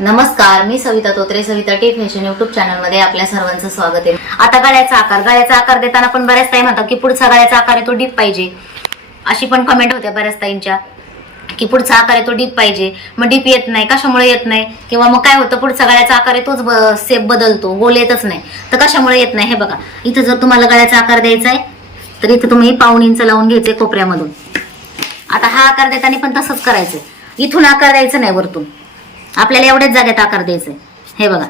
नमस्कार मी Savita Totre Savita T fashion YouTube चॅनलमध्ये आपल्या सर्वांचं स्वागत आहे. आता गळ्याचा आकार गळ्याचा आकार देताना पण बऱ्याच ताई म्हणतात की पुढचा गळ्याचा आकार आहे तो डीप पाहिजे. अशी पण कमेंट होत्या बऱ्याच ताईंच्या की पुढचा आकार आहे तो डीप पाहिजे. मग डीप येत नाही कशामुळे येत नाही? किंवा मग काय होतं पुढचा गळ्याचा आकार आहे तोच सेप बदलतो गोल येतच नाही. तर कशामुळे येत नाही? हे बघा इथं जर तुम्हाला गळ्याचा आकार द्यायचा आहे तर इथं तुम्ही पाऊण इंच लावून घ्यायचे कोपऱ्यामधून. आता हा आकार देताना पण तसंच करायचं. इथून आकार द्यायचा नाही वरतून. आपल्याला एवढ्याच जागेत आकार द्यायचा हे बघा.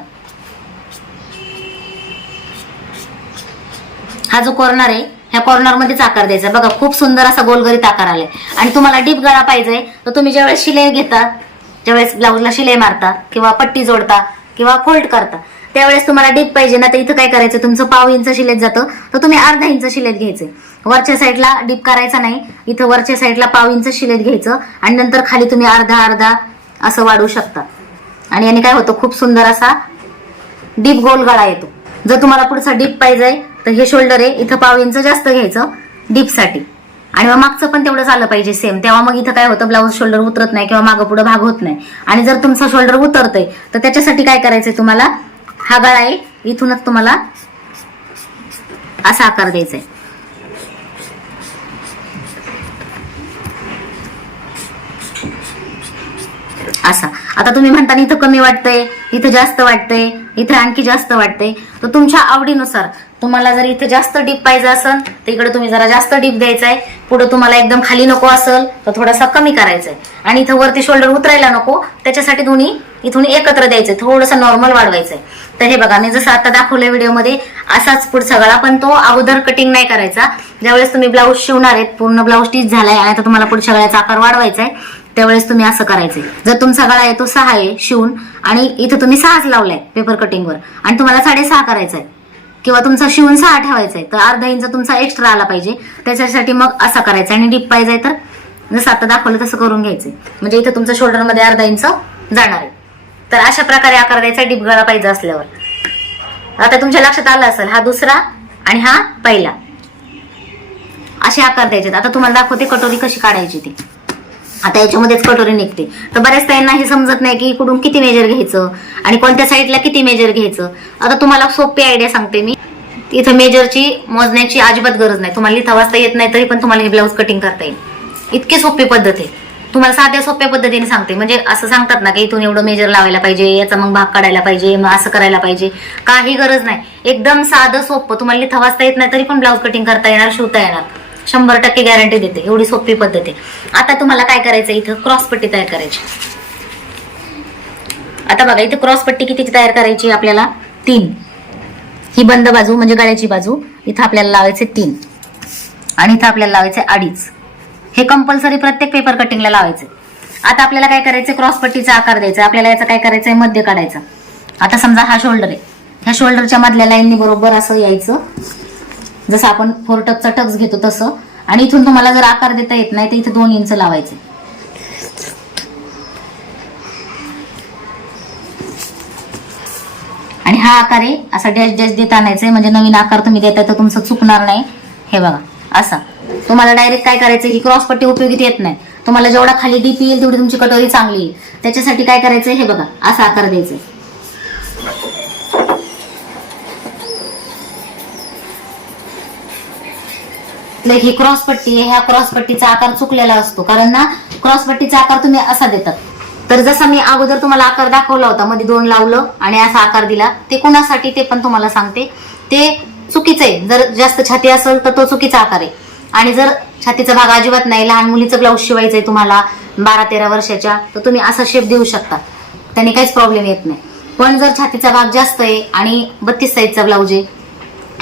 हा जो कॉर्नर आहे ह्या कॉर्नर मध्येच आकार द्यायचा. बघा खूप सुंदर असा गोलगरीत आकार आलाय. आणि तुम्हाला डीप गळा पाहिजे तर तुम्ही ज्यावेळेस शिलाई घेता ज्यावेळेस ब्लाऊजला शिलाई मारता किंवा पट्टी जोडता किंवा फोल्ड करता त्यावेळेस तुम्हाला डीप पाहिजे ना तर इथं काय करायचं तुमचं पाव इंच शिलेत जातं तर तुम्ही अर्धा इंच शिलेत घ्यायचे. वरच्या साईडला डीप करायचा नाही इथं वरच्या साईडला पाव इंच शिलेत घ्यायचं आणि नंतर खाली तुम्ही अर्धा अर्धा असं वाढवू शकता. आणि याने काय होतं खूप सुंदर असा डीप गोल गळा येतो. जर तुम्हाला पुढचा डीप पाहिजे तर हे शोल्डर आहे इथं पाव इंच जास्त घ्यायचं डीपसाठी आणि मग मागचं पण तेवढंच आलं पाहिजे सेम तेव्हा मग इथं काय होतं ब्लाऊज शोल्डर उतरत नाही किंवा मागं पुढं भाग होत नाही. आणि जर तुमचं शोल्डर उतरतंय तर त्याच्यासाठी काय करायचंय तुम्हाला? हा गळा आहे इथूनच तुम्हाला असा आकार द्यायचा आहे असा. आता तुम्ही म्हणता इथं कमी वाटतंय इथं जास्त वाटतंय इथं आणखी जास्त वाटतंय. तर तुमच्या आवडीनुसार तुम्हाला जर इथं जास्त डीप पाहिजे असेल तर इकडे तुम्ही जरा जास्त डीप द्यायचा आहे पुढे तुम्हाला एकदम खाली नको असेल तर थोडासा कमी करायचा आहे आणि इथं वरती शोल्डर उतरायला नको त्याच्यासाठी दोन्ही इथून एकत्र द्यायचं थोडंसं नॉर्मल वाढवायचंय. तर हे बघा मी जसं आता दाखवलं व्हिडिओमध्ये असाच पुढचा गळा पण तो अगोदर कटिंग नाही करायचा. ज्यावेळेस तुम्ही ब्लाऊज शिवणार आहेत पूर्ण ब्लाऊज स्टिच झालाय आणि आता तुम्हाला पुढच्या गळ्याचा आकार वाढवायचा आहे त्यावेळेस तुम्ही असं करायचंय जर तुमचा गळा आहे तो सहा आहे शिवून आणि इथं तुम्ही सहाच लावलाय पेपर कटिंगवर आणि तुम्हाला साडेसहा करायचा आहे किंवा तुमचा शिवून सहा ठेवायचा आहे तर अर्धा इंच तुमचा एक्स्ट्रा आला पाहिजे त्याच्यासाठी मग असा करायचा आणि डीप पाहिजे तर. जसं आता दाखवलं तसं करून घ्यायचंय म्हणजे इथं तुमच्या शोल्डरमध्ये अर्धा इंच जाणार आहे. तर अशा प्रकारे आकार द्यायचा डीप गळा पाहिजे असल्यावर. आता तुमच्या लक्षात आलं असेल हा दुसरा आणि हा पहिला. असे आकार द्यायचे. आता तुम्हाला दाखवते कटोरी कशी काढायची ती. आता याच्यामध्येच कटोरी निघते. तर बऱ्याच ताईंना हे समजत नाही की इकडून किती मेजर घ्यायचं आणि कोणत्या साईडला किती मेजर घ्यायचं. आता तुम्हाला सोपी आयडिया सांगते मी. इथं मेजरची मोजण्याची अजिबात गरज नाही. तुम्हाला लिहिता वाचता येत नाही तरी पण तुम्हाला हे ब्लाऊज कटिंग करता येईल. इतकी सोपी पद्धत आहे. तुम्हाला साध्या सोप्या पद्धतीने सांगते. म्हणजे असं सांगतात ना की इथून एवढं मेजर लावायला पाहिजे याचा मग भाग काढायला पाहिजे मग असं करायला पाहिजे. काही गरज नाही. एकदम साधं सोपं. तुम्हाला लिहिता वाचता येत नाही तरी पण ब्लाऊज कटिंग करता येणार शिवता येणार. शंभर टक्के गॅरंटी देते. एवढी सोपी पद्धत आहे. आता तुम्हाला काय करायचं इथं? क्रॉस पट्टी तयार करायची. आता बघा इथे क्रॉस पट्टी कितीची तयार करायची आपल्याला? तीन. ही बंद बाजू म्हणजे गळ्याची बाजू इथं आपल्याला लावायचे तीन. आणि इथं आपल्याला लावायचे अडीच. हे कंपल्सरी प्रत्येक पेपर कटिंगला लावायचे. आता आपल्याला काय करायचं क्रॉस पट्टीचा आकार द्यायचा. आपल्याला याचा काय करायचंय? मध्य काढायचा. आता समजा हा शोल्डर आहे. ह्या शोल्डरच्या मधल्या लाईननी बरोबर असं यायचं. जसं आपण फोर टक्सचा टक्स घेतो तसं. आणि इथून तुम्हाला जर आकार देता येत नाही तर इथे दोन इंच लावायचे. आणि हा आकार आहे असा डॅश डॅश देत आणायचा म्हणजे नवीन आकार तुम्ही देताय तर तुमचं चुकणार नाही. हे बघा असा. तुम्हाला डायरेक्ट काय करायचं की क्रॉस पट्टी उपयोगीत येत नाही. तुम्हाला जेवढा खाली डीप येईल तेवढी तुमची कटोरी चांगली येईल. त्याच्यासाठी काय करायचं हे बघा असा आकार द्यायचा like ही क्रॉस पट्टी ह्या क्रॉस पट्टीचा आकार चुकलेला असतो. कारण ना क्रॉस पट्टीचा आकार तुम्ही असा देतात तर जसा मी अगोदर तुम्हाला आकार दाखवला होता मध्ये दोन लावलं आणि असा आकार दिला ते कोणासाठी ते पण तुम्हाला सांगते. ते चुकीचं आहे. जर जास्त छाती असेल तर तो चुकीचा आकार आहे. आणि जर छातीचा भाग अजिबात नाही लहान मुलीचं ब्लाऊज शिवायचं आहे तुम्हाला बारा तेरा वर्षाच्या तर तुम्ही असा शेप देऊ शकता. त्याने काहीच प्रॉब्लेम येत नाही. पण जर छातीचा भाग जास्त आहे आणि बत्तीस साईजचा ब्लाऊज आहे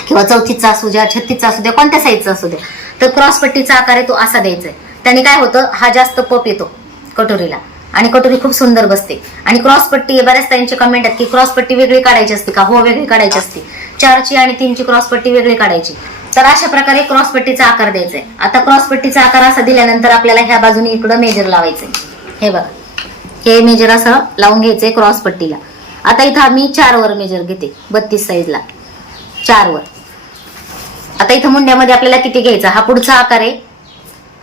किंवा चौथीचा असू द्या छत्तीसचा असू द्या कोणत्या साईजचा असू द्या. तर क्रॉस पट्टीचा आकार आहे तो असा द्यायचा आहे. त्याने काय होतं हा जास्त पप येतो कटोरीला. आणि कटोरी खूप सुंदर बसते. आणि क्रॉस पट्टी बऱ्याच त्यांचे कमेंट आहेत की क्रॉस पट्टी वेगळी काढायची असते का? हो वेगळी काढायची असते. चारची आणि तीनची क्रॉस पट्टी वेगळी काढायची. तर अशा प्रकारे क्रॉस पट्टीचा आकार द्यायचा आहे. आता क्रॉस पट्टीचा आकार असा दिल्यानंतर आपल्याला ह्या बाजूने इकडं मेजर लावायचंय. हे बघा. हे मेजर असं लावून घ्यायचंय क्रॉस पट्टीला. आता इथं आम्ही चार वर मेजर घेते बत्तीस साईजला चार वर आता इथं मुंड्यामध्ये आपल्याला किती घ्यायचा? हा पुढचा आकार आहे.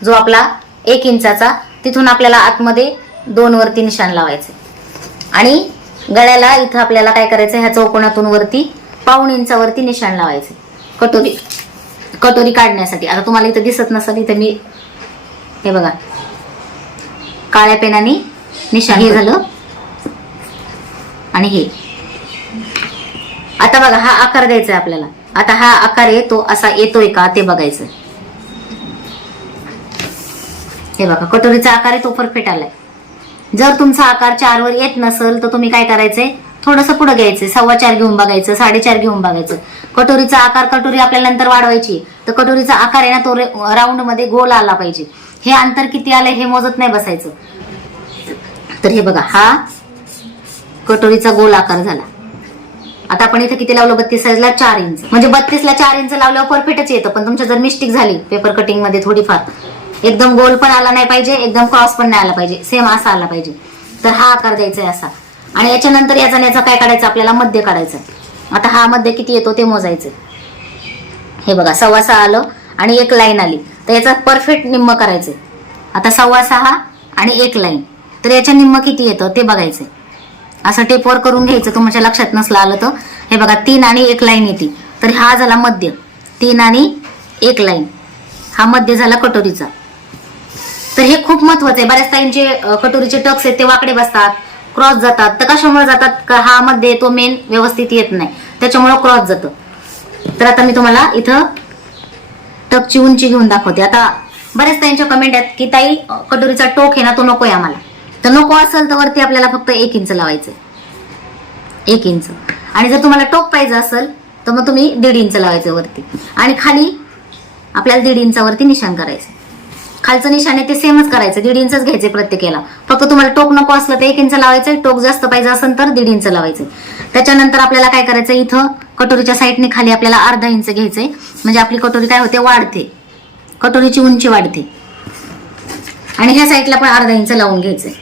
जो आपला एक इंचाचा तिथून आपल्याला आतमध्ये दोन वरती निशाण लावायचे. आणि गळ्याला इथं आपल्याला काय करायचं? ह्या चौकोनातून वरती पाऊण इंचावरती निशाण लावायचे. कटोरी कटोरी काढण्यासाठी. आता तुम्हाला इथं दिसत नसेल इथं मी हे बघा. काळ्या पेनाने निशाण हे झालं. आणि हे. आता बघा हा आकार द्यायचा आहे आपल्याला. आता हा आकार आहे तो असा येतोय का ते बघायचं हे बघा कटोरीचा आकार आहे तो परफेक्ट आलाय. जर तुमचा आकार चारवर येत नसेल तर तुम्ही काय करायचंय? थोडंसं पुढे घ्यायचं सव्वा चार घेऊन बघायचं साडेचार घेऊन बघायचं. कटोरीचा आकार कटोरी आपल्याला नंतर वाढवायची. तर कटोरीचा आकार आहे ना तो राऊंडमध्ये गोल आला पाहिजे. हे अंतर किती आलंय हे मोजत नाही बसायचं. तर हे बघा हा कटोरीचा गोल आकार झाला. आता आपण इथे किती लावलं? बत्तीस साईजला चार इंच म्हणजे बत्तीसला चार इंच लावल्यावर परफेक्टच येतं. पण तुमच्या जर मिस्टेक झाली पेपर कटिंगमध्ये थोडीफार एकदम गोल पण आला नाही पाहिजे एकदम क्रॉस पण नाही आला पाहिजे. सेम असा आला पाहिजे. तर हा आकार द्यायचा आहे असा. आणि याच्यानंतर याचा याचा काय काढायचं? आपल्याला मध्य काढायचा आता हा मध्य किती येतो? ते मोजायचं हे बघा सव्वा सहा आलं आणि एक लाईन आली. तर याचा परफेक्ट निम्म करायचंय. आता सव्वा सहा आणि एक लाईन तर याच्या निम्म किती येतं? ते बघायचंय. असं टेपवर करून घ्यायचं तुमच्या लक्षात नसलं आलं तर. हे बघा तीन आणि एक लाईन येते. तर हा झाला मध्य. तीन आणि एक लाईन हा मध्य झाला कटोरीचा. तर हे खूप महत्वाचं आहे. बऱ्याच टाईमचे कटोरीचे टक्स आहेत ते वाकडे बसतात क्रॉस जातात. तर कशामुळे जातात? का हा मध्ये तो मेन व्यवस्थित येत नाही. त्याच्यामुळं क्रॉस जातं. तर आता मी तुम्हाला इथं टकची उंची घेऊन दाखवते. आता बऱ्याच ताईंच्या कमेंट आहेत की ताई कटोरीचा टोक आहे ना तो नको आहे आम्हाला. तर नको असेल तर वरती आपल्याला फक्त एक इंच लावायचं एक इंच. आणि जर तुम्हाला टोक पाहिजे असेल तर मग तुम्ही दीड इंच लावायचं वरती. आणि खाली आपल्याला दीड इंचावरती निशाण करायचं खालचं निशाण आहे ते सेमच करायचं दीड इंचच घ्यायचे प्रत्येकाला. फक्त तुम्हाला टोक नको असलं तर एक इंच लावायचं टोक जास्त पाहिजे असेल तर दीड इंच लावायचं त्याच्यानंतर आपल्याला काय करायचं इथं कटोरीच्या साईडने खाली आपल्याला अर्धा इंच घ्यायचंय. म्हणजे आपली कटोरी काय होते? वाढते. कटोरीची उंची वाढते. आणि ह्या साईडला पण अर्धा इंच लावून घ्यायचंय.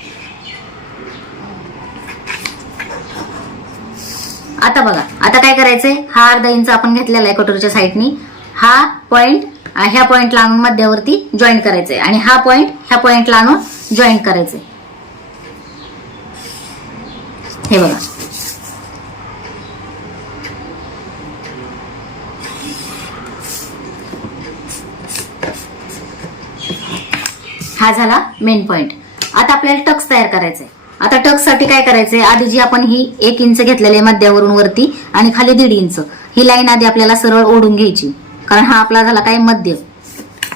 आता बघा आता काय करायचंय? हा अर्धा इंच आपण घेतलेला आहे कटोरीच्या साईडनी. हा पॉइंट ह्या पॉइंटला आणून मध्यावरती जॉईन करायचंय. आणि हा पॉइंट ह्या पॉइंटला आणून जॉईन करायचंय. हे बघा. हा झाला मेन पॉइंट आता आपल्याला टक्स तयार करायचंय. आता टक्ससाठी काय करायचंय? आधी जी आपण ही एक इंच घेतलेली आहे मध्यावरून वरती आणि खाली दीड इंच ही लाईन आधी आपल्याला सरळ ओढून घ्यायची. कारण हा आपला झाला काय मध्य.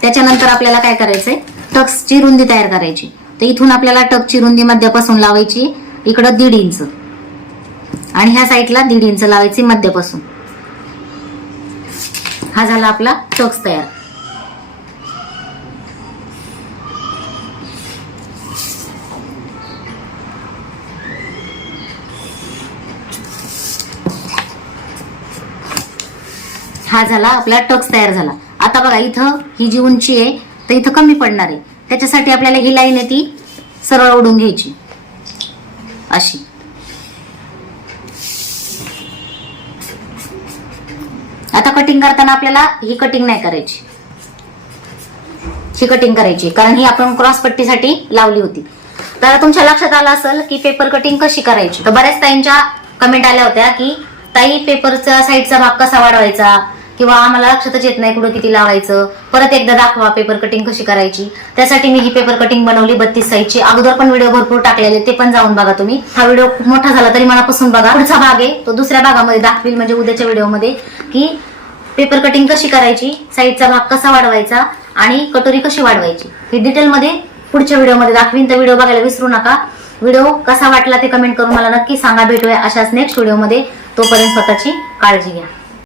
त्याच्यानंतर आपल्याला काय करायचंय? टक्सची रुंदी तयार करायची. तर इथून आपल्याला टकची रुंदी मध्यापासून लावायची इकडं दीड इंच. आणि ह्या साईडला दीड इंच लावायची मध्यापासून. हा झाला आपला टक्स तयार. हा झाला आपला टक्स तयार झाला. आता बघा इथं ही जी उंची आहे तर इथं कमी पडणार आहे. त्याच्यासाठी आपल्याला ही लाईन आहे ती सरळ ओढून घ्यायची. अशी. आता कटिंग करताना आपल्याला ही कटिंग नाही करायची. ही कटिंग करायची कारण ही आपण क्रॉस पट्टीसाठी लावली होती. तर तुमच्या लक्षात आलं असेल की पेपर कटिंग कशी करायची? तर बऱ्याच ताईंच्या कमेंट आल्या होत्या की ताई पेपरचा साईडचा भाग कसा वाढवायचा? किंवा आम्हाला लक्षातच येत नाही कुठं किती लावायचं. परत एकदा दाखवा पेपर कटिंग कशी करायची. त्यासाठी मी ही पेपर कटिंग बनवली बत्तीस साईजची. अगोदर पण व्हिडिओ भरपूर टाकलेले ते पण जाऊन बघा तुम्ही. हा व्हिडिओ खूप मोठा झाला तरी मनापासून बघा. पुढचा भाग आहे तो दुसऱ्या भागामध्ये दाखवील म्हणजे उद्याच्या व्हिडिओमध्ये की पेपर कटिंग कशी करायची साईडचा भाग कसा वाढवायचा आणि कटोरी कशी वाढवायची. हे डिटेलमध्ये पुढच्या व्हिडिओमध्ये दाखवीन. तर व्हिडिओ बघायला विसरू नका. व्हिडिओ कसा वाटला ते कमेंट करून मला नक्की सांगा. भेटूया अशाच नेक्स्ट व्हिडिओमध्ये तोपर्यंत स्वतःची काळजी घ्या.